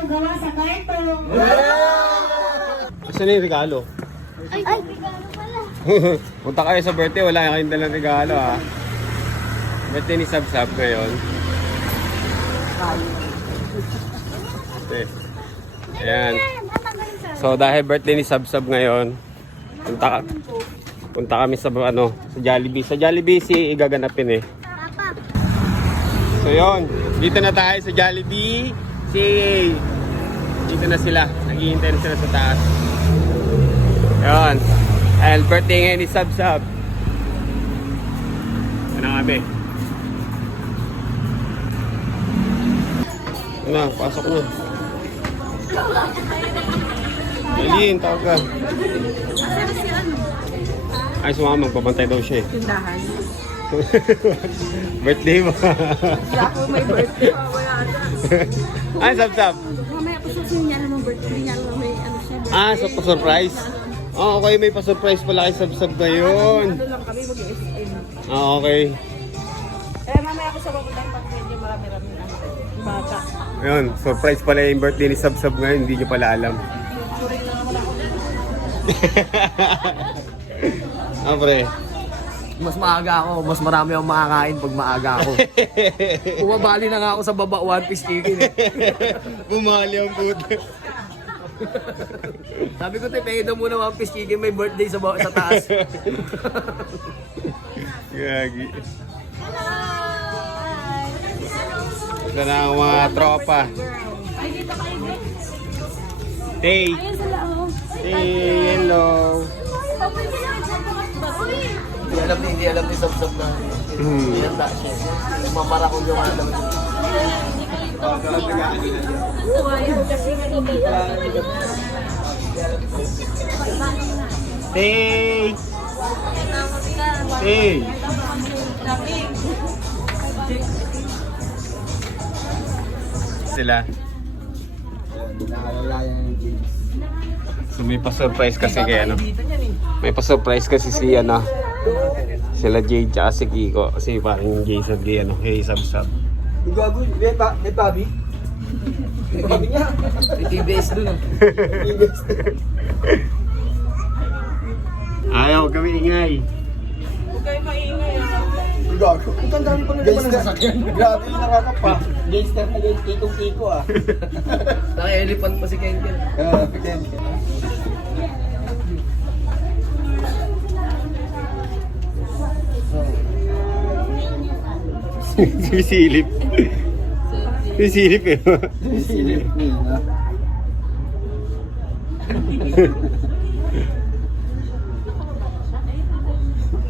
magawa sa karton. Saan na yung regalo? Ay, regalo pala. Punta kayo sa birthday, wala kayong dalang regalo ha. Birthday ni Sab-Sab ngayon. Okay. Ayan. So dahil birthday ni Sab-Sab ngayon, punta kami sa sa Jollibee. Sa Jollibee si gaganapin eh. Papa. So yun, dito na tayo sa Jollibee. Dito na sila. Naghihintay na sila sa taas. Yun. Dahil birthday ngayon ni Sab-Sab. Ano kami? Ano, pasok na. Alin, tawag ka. Ay, sumama, magpapantay daw siya eh. Tindahan. Birthday mo. Hindi ako may birthday. Wala ata. Ay, Sab-Sab. Mamaya pa siya niya naman birthday niya naman may ano siya. So pa-surprise? Oh, okay, may pa-surprise pala kay Sab-Sab ngayon. Ano lang kami mag-SM. Okay. Mamaya ako sa papunta pag medyo marami-rami na. Bata. Ayun, surprise pala yung birthday ni Sab-Sab ngayon, hindi nyo pala alam. Suring na naman ako. Pre. Mas maaga ako, mas marami akong makakain pag maaga ako. Bumabali na nga ako sa baba, one piece chicken eh. Bumali ang puto. Sabi ko, pingin daw muna one piece chicken, may birthday sa taas. Gagi. Ito na ang mga tropa. Ay, dito kayo guys. Hey! Ayun sila oh. Hey, hello! Hindi alam ni Sab-Sab na. Hindi alam siya. Mamara ko yung alam. Hey! Hey! Sila. So may pa-surprise kasi kay May pa-surprise kasi si sila Jade tsaka si Kiko. Kasi parang Jason kay Sab-Sab. Gago, may Bobby? May Bobby niya. May TBS dun ah. Ayaw, huwag kami ingay. Huwag kayo maingay ah. Gago. Ang dami pa naman ng sasakyan. Grabe yung nakakapa. Gangster na Kiko ah. Naka-elephant pa si Kenken. Kenken. Sumisilip. Sumisilip eh. Silip niya.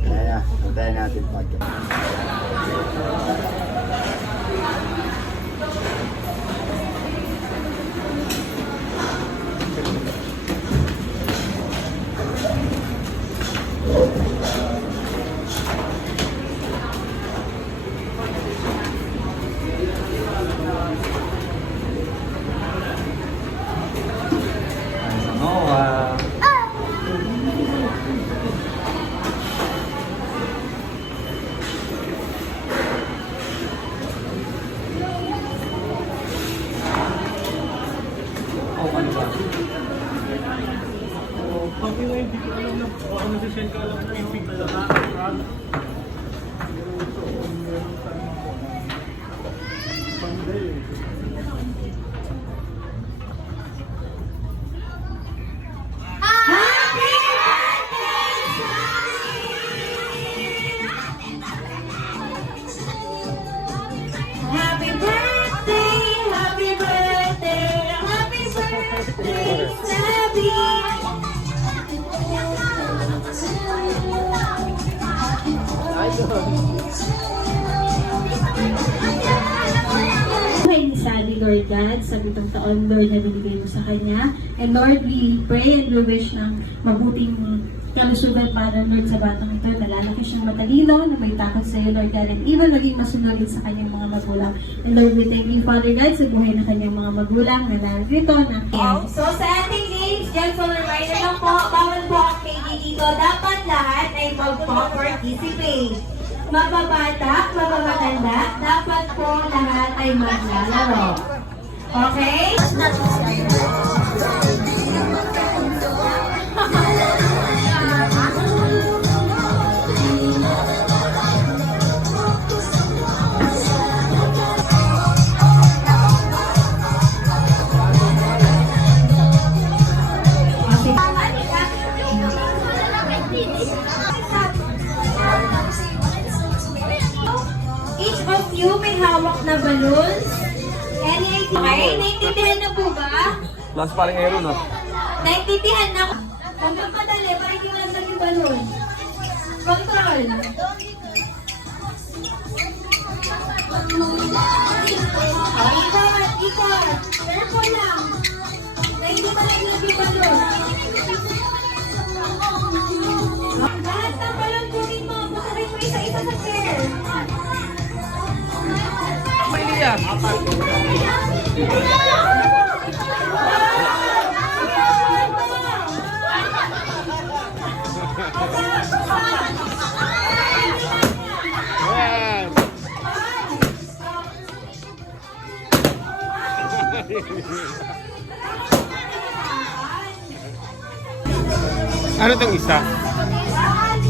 Kaya, antayin natin pag. Happy birthday, happy birthday, happy birthday, Sabi. Buhay ni Sally, Lord God, sa bitong taon, Lord, na binigay mo sa kanya. And Lord, we pray and we wish ng mabuting kalusugan para, Lord, sa batang ito. Nalalaki siyang matalino, na may takot sa iyo, Lord God, and even maging masunod sa kanyang mga magulang. And Lord, we thank you, Father God, sa buhay ng kanyang mga magulang na narito na. So sa ating games, just a reminder lang po, bawal po ang KD dito. Dapat lahat ay mag-participate. Mababata, mababatanda, dapat po lahat ay maglalaro. Okay? Each of you may hawak na balloons. Okay, naintindihan na po ba? Last paling aero, no? Naintindihan na. Hanggang padali, para hindi malamdag yung balloon. Control. Ikot. Careful lang. Na hindi malamdag yung balloon. Lahat ng balloon kunin mo. Bukarin mo isa-isa sa pair. Yes! Ano tong isa?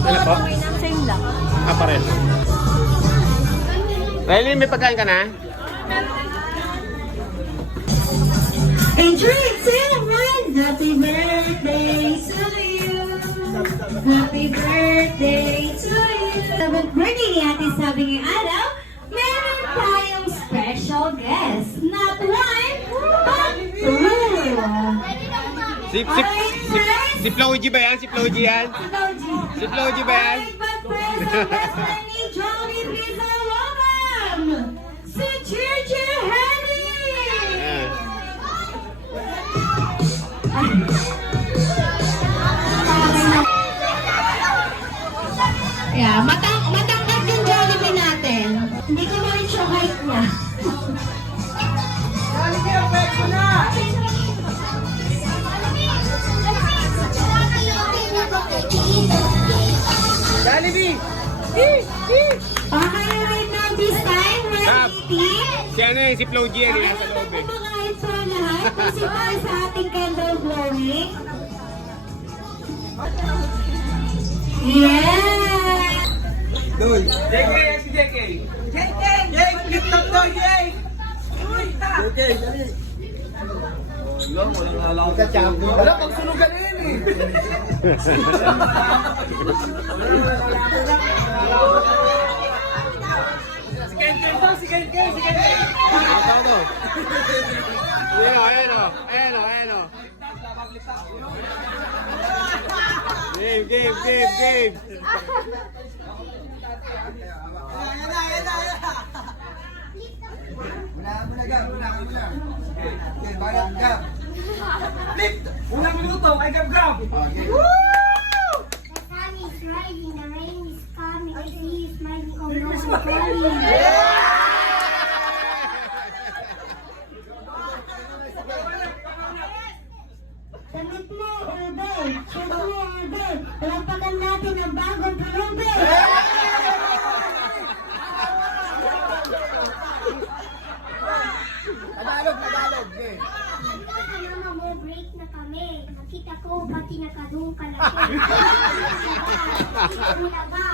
Ano po? Same lang. Ah, pares. Riley, may pagkain ka na? And drink, celebrate! Happy birthday to you! Happy birthday to you! Sa birthday ni Ate Sabi ngayong araw, meron tayong special guest. Not one, but two! Si Floji ba yan? Si Floji yan? Si Floji ba yan? Alright, but first, ang best friend ni Johnny, please welcome! Si Gigi Henny! Ayan. Yeah, matangkad yung Jollibee natin. Hindi ko ma-reach yung height niya. Jollibee! Okay, right now this time, Stop. ready team? Si ano yun? Si Floji yan. Nasa loob eh. Kumakain sa lahat kasi para sa ating candle blowing. Yeah! JK, si JK! JK! JK! Lift up daw, JK! JK, dali! Wala, pagsunugan yun eh! Si Kenken daw, si Kenken, si Kenken! Ito to. Ayan o, ayan o. Ayan o, ayan o. Game, game, game, game. Lift! Unang minuto, ay gab-gab! The sun is rising, the rain is coming, I see you smiling, oh no, I'm falling. Damit mo, ube. Suot mo, ube. Lampagan natin ang bagong pulube. Tagalog, eh. Mama mo, break na kami. Nakita ko, pati nakadung ka laki. Nakita na ba?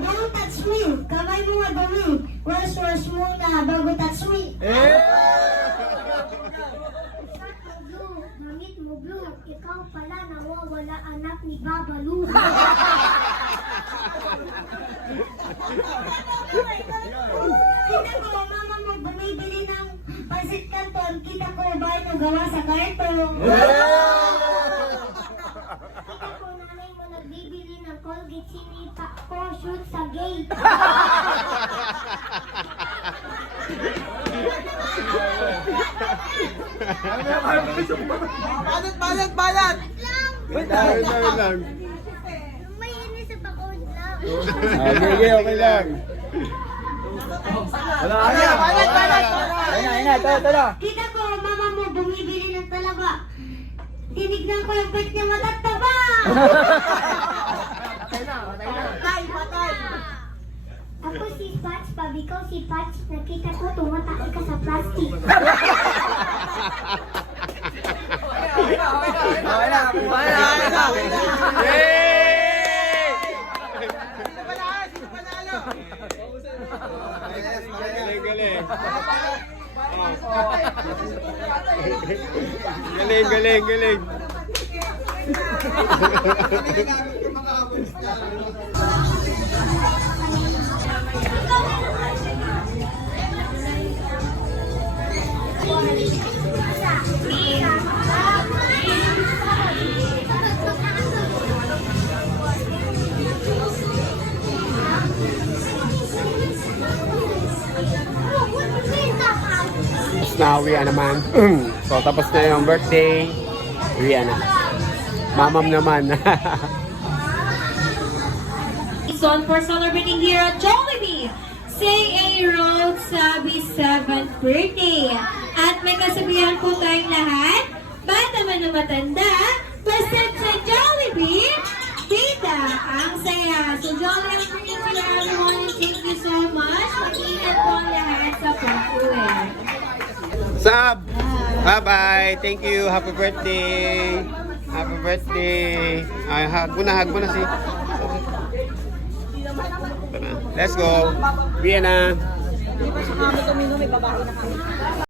Don't touch me. Kamay mo madumi. Wash muna bago touch me. Mangit mo blue, ikaw pala nawawala anak ni Babalu. Kita ko, mama mo bumibili ng pansit canton. Kita ko ba ito gawa sa karton? Kita ko, nanay mo nagbibili ng Colgate, sinita ko, shoot sa gate. Balat! Wait lang. May inis sa bakod lang. Okay, okay lang. Balat! Kita ko, mama mo bumibili ng talaba. Tinignan ko yung pet niya matataba. Patay! Ako si si Patch, pabi ko si Patch, nakita ko tumataki ka sa plastic. Galing, galing. Galing, galing, galing. Tapos na, uwian naman. So, tapos na yung birthday. Uwian na. Mamam naman. Song for celebrating here at Jollibee. CA Road Sabi 7th birthday. At may kasabihan po tayong lahat, bata man na matanda, basta sa Jollibee, tita, ang saya. So Jolly ang birthday to everyone and thank you so much. Mag-ingat po ang lahat sa pag-uwi. Sab! Bye-bye! Thank you! Happy birthday! Happy birthday! Ay, hug mo na si... Let's go! Vienna!